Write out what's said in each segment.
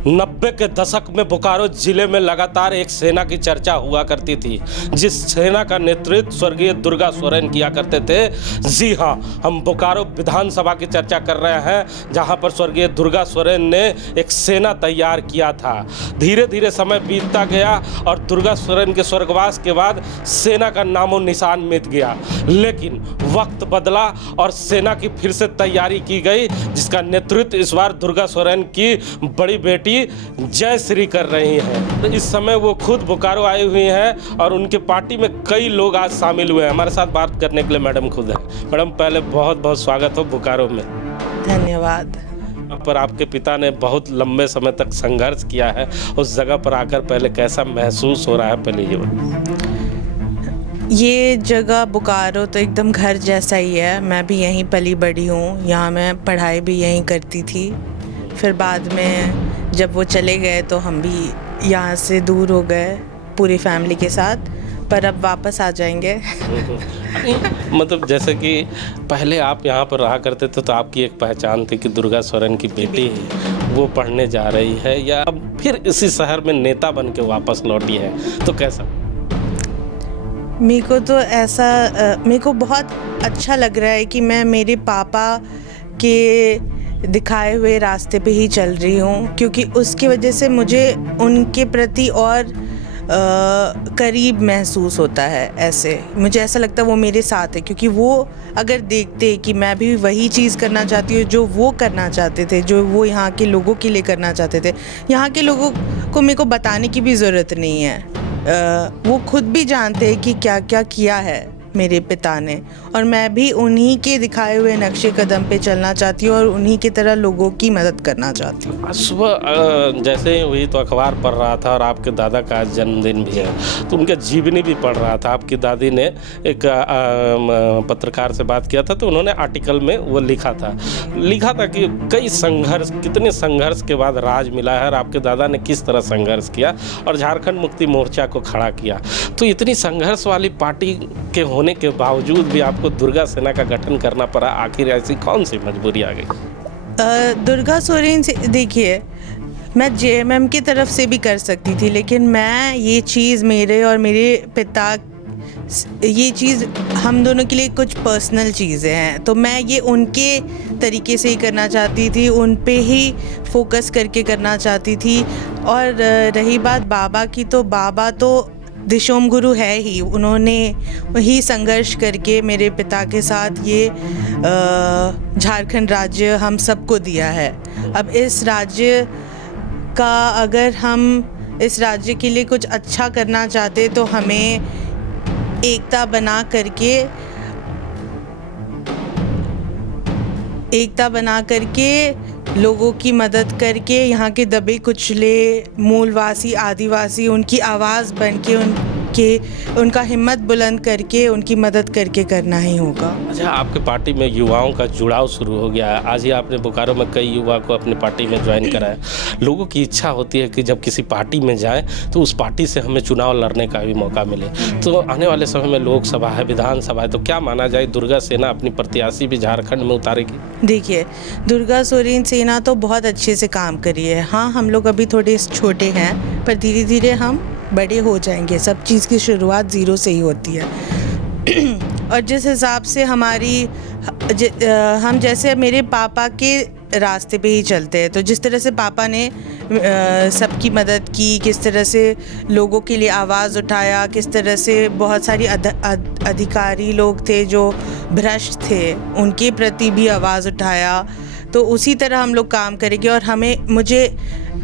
90 के दशक में बोकारो जिले में लगातार एक सेना की चर्चा हुआ करती थी, जिस सेना का नेतृत्व स्वर्गीय दुर्गा सोरेन किया करते थे। जी हाँ, हम बोकारो विधानसभा की चर्चा कर रहे हैं, जहां पर स्वर्गीय दुर्गा सोरेन ने एक सेना तैयार किया था। धीरे धीरे समय बीतता गया और दुर्गा सोरेन के स्वर्गवास के बाद सेना का नामो निशान मिट गया। लेकिन वक्त बदला और सेना की फिर से तैयारी की गई, जिसका नेतृत्व इस बार दुर्गा सोरेन की बड़ी बेटी जय श्री कर रही हैं। तो इस समय वो खुद बोकारो आई हुई हैं और उनके पार्टी में कई लोग आज शामिल हुए हैं। हमारे साथ बात करने के लिए मैडम खुद है। मैडम, पहले बहुत बहुत स्वागत हो बोकारो में। धन्यवाद। पर आपके पिता ने बहुत लंबे समय तक संघर्ष किया है, उस जगह पर आकर पहले कैसा महसूस हो रहा है, पहले ये बताइए। ये जगह बोकारो तो एकदम घर जैसा ही है। मैं भी यहीं पली बड़ी हूँ, यहाँ मैं पढ़ाई भी यहीं करती थी। फिर बाद में जब वो चले गए तो हम भी यहाँ से दूर हो गए पूरी फैमिली के साथ, पर अब वापस आ जाएंगे। मतलब जैसे कि पहले आप यहाँ पर रहा करते थे तो आपकी एक पहचान थी कि दुर्गा सोरेन की बेटी है, वो पढ़ने जा रही है, या अब फिर इसी शहर में नेता बन के वापस लौटी है, तो कैसा? मेरे को तो ऐसा मेरे को बहुत अच्छा लग रहा है कि मैं मेरे पापा के दिखाए हुए रास्ते पे ही चल रही हूँ, क्योंकि उसकी वजह से मुझे उनके प्रति और करीब महसूस होता है। ऐसे मुझे ऐसा लगता है वो मेरे साथ है, क्योंकि वो अगर देखते कि मैं भी वही चीज़ करना चाहती हूँ जो वो करना चाहते थे, जो वो यहाँ के लोगों के लिए करना चाहते थे। यहाँ के लोगों को मेरे को बताने की भी ज़रूरत नहीं है, वो खुद भी जानते हैं कि क्या क्या किया है मेरे पिता ने, और मैं भी उन्हीं के दिखाए हुए नक्शे कदम पे चलना चाहती हूँ और उन्हीं की तरह लोगों की मदद करना चाहती हूँ। आज सुबह जैसे ही हुई तो अखबार पढ़ रहा था और आपके दादा का आज जन्मदिन भी है, तो उनका जीवनी भी पढ़ रहा था। आपकी दादी ने एक पत्रकार से बात किया था, तो उन्होंने आर्टिकल में वो लिखा था कि कई संघर्ष, कितने संघर्ष के बाद राज मिला है और आपके दादा ने किस तरह संघर्ष किया और झारखंड मुक्ति मोर्चा को खड़ा किया। तो इतनी संघर्ष वाली पार्टी के होने के बावजूद भी आपको दुर्गा सेना का गठन करना पड़ा, आखिर ऐसी कौन सी मजबूरी आ गई? दुर्गा सोरेन से देखिए, मैं जेएमएम की तरफ से भी कर सकती थी, लेकिन मैं ये चीज़ मेरे और मेरे पिता, ये चीज़ हम दोनों के लिए कुछ पर्सनल चीज़ें हैं, तो मैं ये उनके तरीके से ही करना चाहती थी, उन पे ही फोकस करके करना चाहती थी। और रही बात बाबा की, तो बाबा तो दिशोम गुरु है ही, उन्होंने ही संघर्ष करके मेरे पिता के साथ ये झारखंड राज्य हम सबको दिया है। अब इस राज्य का, अगर हम इस राज्य के लिए कुछ अच्छा करना चाहते तो हमें एकता बना करके लोगों की मदद करके, यहाँ के दबे कुचले मूलवासी आदिवासी, उनकी आवाज़ बन के उनका हिम्मत बुलंद करके उनकी मदद करके करना ही होगा। अच्छा, आपके पार्टी में युवाओं का जुड़ाव शुरू हो गया है। आज ही आपने बोकारो में कई युवा को अपनी पार्टी में ज्वाइन कराया। लोगों की इच्छा होती है कि जब किसी पार्टी में जाएं तो उस पार्टी से हमें चुनाव लड़ने का भी मौका मिले। तो आने वाले समय में लोकसभा है, विधानसभा है, तो क्या माना जाए दुर्गा सेना अपनी प्रत्याशी भी झारखंड में उतारेगी? देखिए, दुर्गा सोरेन सेना तो बहुत अच्छे से काम करी है। हाँ, हम लोग अभी थोड़े छोटे हैं, पर धीरे धीरे हम बड़े हो जाएंगे। सब चीज़ की शुरुआत ज़ीरो से ही होती है। और जिस हिसाब से हम जैसे मेरे पापा के रास्ते पे ही चलते हैं, तो जिस तरह से पापा ने सबकी मदद की, किस तरह से लोगों के लिए आवाज़ उठाया, किस तरह से बहुत सारी अधिकारी लोग थे जो भ्रष्ट थे, उनके प्रति भी आवाज़ उठाया, तो उसी तरह हम लोग काम करेंगे। और मुझे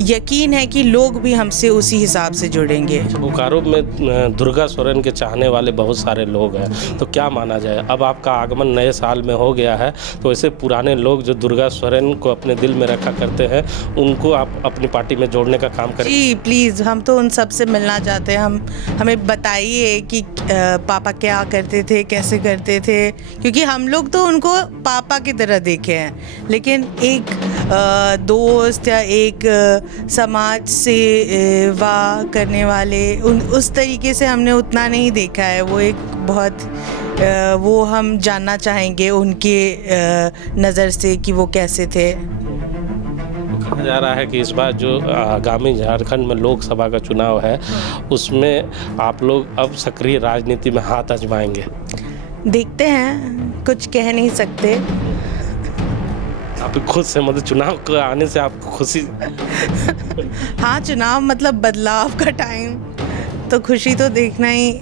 यकीन है कि लोग भी हमसे उसी हिसाब से जुड़ेंगे। बोकारो में दुर्गा सोरेन के चाहने वाले बहुत सारे लोग हैं, तो क्या माना जाए, अब आपका आगमन नए साल में हो गया है, तो ऐसे पुराने लोग जो दुर्गा सोरेन को अपने दिल में रखा करते हैं, उनको आप अपनी पार्टी में जोड़ने का काम करें? जी प्लीज़, हम तो उन सब से मिलना चाहते हैं। हमें बताइए कि पापा क्या करते थे, कैसे करते थे, क्योंकि हम लोग तो उनको पापा की तरह देखे हैं, लेकिन एक दोस्त या एक समाज सेवा करने वाले उस तरीके से हमने उतना नहीं देखा है। वो एक बहुत वो हम जानना चाहेंगे उनके नज़र से कि वो कैसे थे। कहा जा रहा है कि इस बार जो आगामी झारखंड में लोकसभा का चुनाव है उसमें आप लोग अब सक्रिय राजनीति में हाथ आजमाएंगे। देखते हैं, कुछ कह नहीं सकते। आप खुद से मतलब चुनाव को आने से आपको खुशी? हाँ, चुनाव मतलब बदलाव का टाइम, तो खुशी तो देखना ही,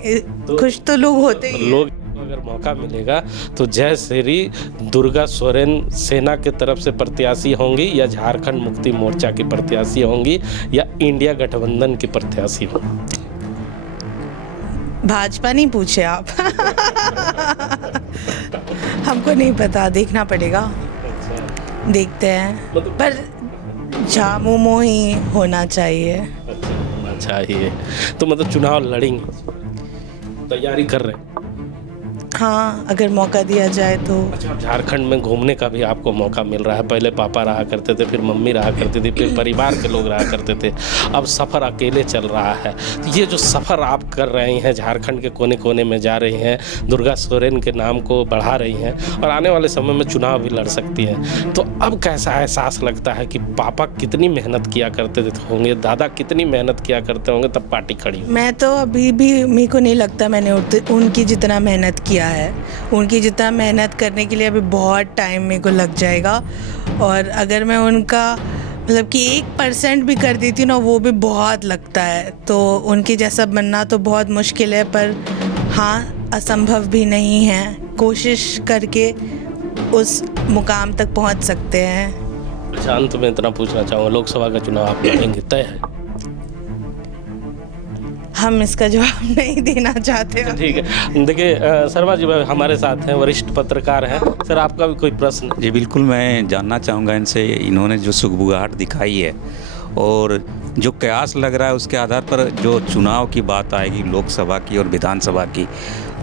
खुश तो लोग होते ही हैं। लोग अगर मौका मिलेगा तो जय श्री दुर्गा सोरेन सेना की तरफ से प्रत्याशी होंगी या झारखंड मुक्ति मोर्चा की प्रत्याशी होंगी या इंडिया गठबंधन की प्रत्याशी होंगी? भाजपा नहीं पूछे आप। हमको नहीं पता, देखना पड़ेगा, देखते हैं। पर झामुमो ही होना चाहिए। होना चाहिए। तो मतलब चुनाव लड़ेंगे, तैयारी कर रहे हैं? हाँ, अगर मौका दिया जाए तो। अच्छा, झारखंड में घूमने का भी आपको मौका मिल रहा है। पहले पापा रहा करते थे, फिर मम्मी रहा करती थी, फिर परिवार के लोग रहा करते थे, अब सफ़र अकेले चल रहा है। तो ये जो सफ़र आप कर रही हैं, झारखंड के कोने कोने में जा रही हैं, दुर्गा सोरेन के नाम को बढ़ा रही हैं और आने वाले समय में चुनाव भी लड़ सकती हैं, तो अब कैसा एहसास लगता है कि पापा कितनी मेहनत किया करते होंगे, दादा कितनी मेहनत किया करते होंगे तब पार्टी खड़ी? मैं तो अभी भी, मेरे को नहीं लगता मैंने उनकी जितना मेहनत किया है। उनकी जितना मेहनत करने के लिए अभी बहुत टाइम मेरे को लग जाएगा, और अगर मैं उनका मतलब कि 1% भी कर देती हूँ ना, वो भी बहुत लगता है। तो उनके जैसा बनना तो बहुत मुश्किल है, पर हाँ, असंभव भी नहीं है। कोशिश करके उस मुकाम तक पहुँच सकते हैं। अच्छा, अंत में इतना पूछना चाहूँगा, लोकसभा का चुनाव आप लड़ेंगे, तय है? हम इसका जवाब नहीं देना चाहते हैं। ठीक है, देखिए शर्मा जी हमारे साथ हैं, वरिष्ठ पत्रकार हैं। सर, आपका भी कोई प्रश्न? जी बिल्कुल, मैं जानना चाहूँगा इनसे, इन्होंने जो सुगबुगाहट दिखाई है और जो कयास लग रहा है उसके आधार पर जो चुनाव की बात आएगी लोकसभा की और विधानसभा की,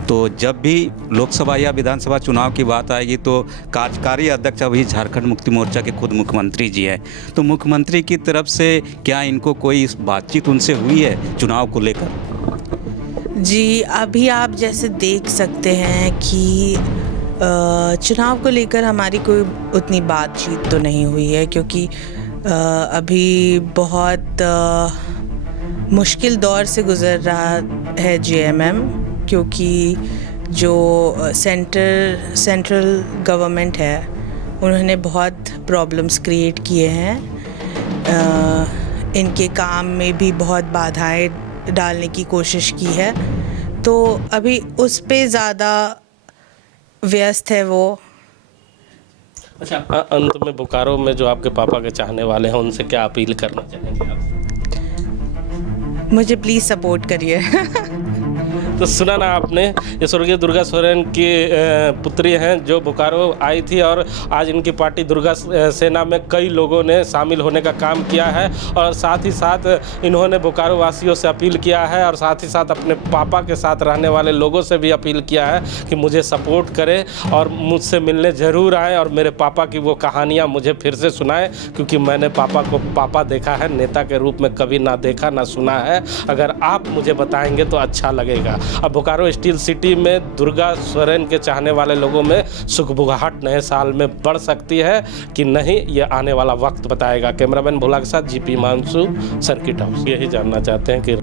तो जब भी लोकसभा या विधानसभा चुनाव की बात आएगी तो कार्यकारी अध्यक्ष अभी झारखंड मुक्ति मोर्चा के खुद मुख्यमंत्री जी हैं, तो मुख्यमंत्री की तरफ से क्या इनको कोई बातचीत उनसे हुई है चुनाव को लेकर? जी, अभी आप जैसे देख सकते हैं कि चुनाव को लेकर हमारी कोई उतनी बातचीत तो नहीं हुई है, क्योंकि अभी बहुत मुश्किल दौर से गुज़र रहा है जेएमएम, क्योंकि जो सेंट्रल गवर्नमेंट है उन्होंने बहुत प्रॉब्लम्स क्रिएट किए हैं। इनके काम में भी बहुत बाधाएं डालने की कोशिश की है, तो अभी उस पे ज़्यादा व्यस्त है वो। अच्छा, अंत में बोकारो में जो आपके पापा के चाहने वाले हैं उनसे क्या अपील करना चाहेंगे आप? मुझे प्लीज़ सपोर्ट करिए। तो सुना ना आपने, ये स्वर्गीय दुर्गा सोरेन की पुत्री हैं जो बोकारो आई थी और आज इनकी पार्टी दुर्गा सेना में कई लोगों ने शामिल होने का काम किया है, और साथ ही साथ इन्होंने बोकारो वासियों से अपील किया है और साथ ही साथ अपने पापा के साथ रहने वाले लोगों से भी अपील किया है कि मुझे सपोर्ट करें और मुझसे मिलने ज़रूर आएँ और मेरे पापा की वो कहानियाँ मुझे फिर से सुनाएं, क्योंकि मैंने पापा को पापा देखा है, नेता के रूप में कभी ना देखा ना सुना है। अगर आप मुझे बताएंगे तो अच्छा लगेगा। अब बोकारो स्टील सिटी में दुर्गा सोरेन के चाहने वाले लोगों में सुगबुगाहट नए साल में बढ़ सकती है कि नहीं, ये आने वाला वक्त बताएगा। कैमरामैन भोला के साथ जीपी मानसू, सर्किट हाउस। यही जानना चाहते हैं कि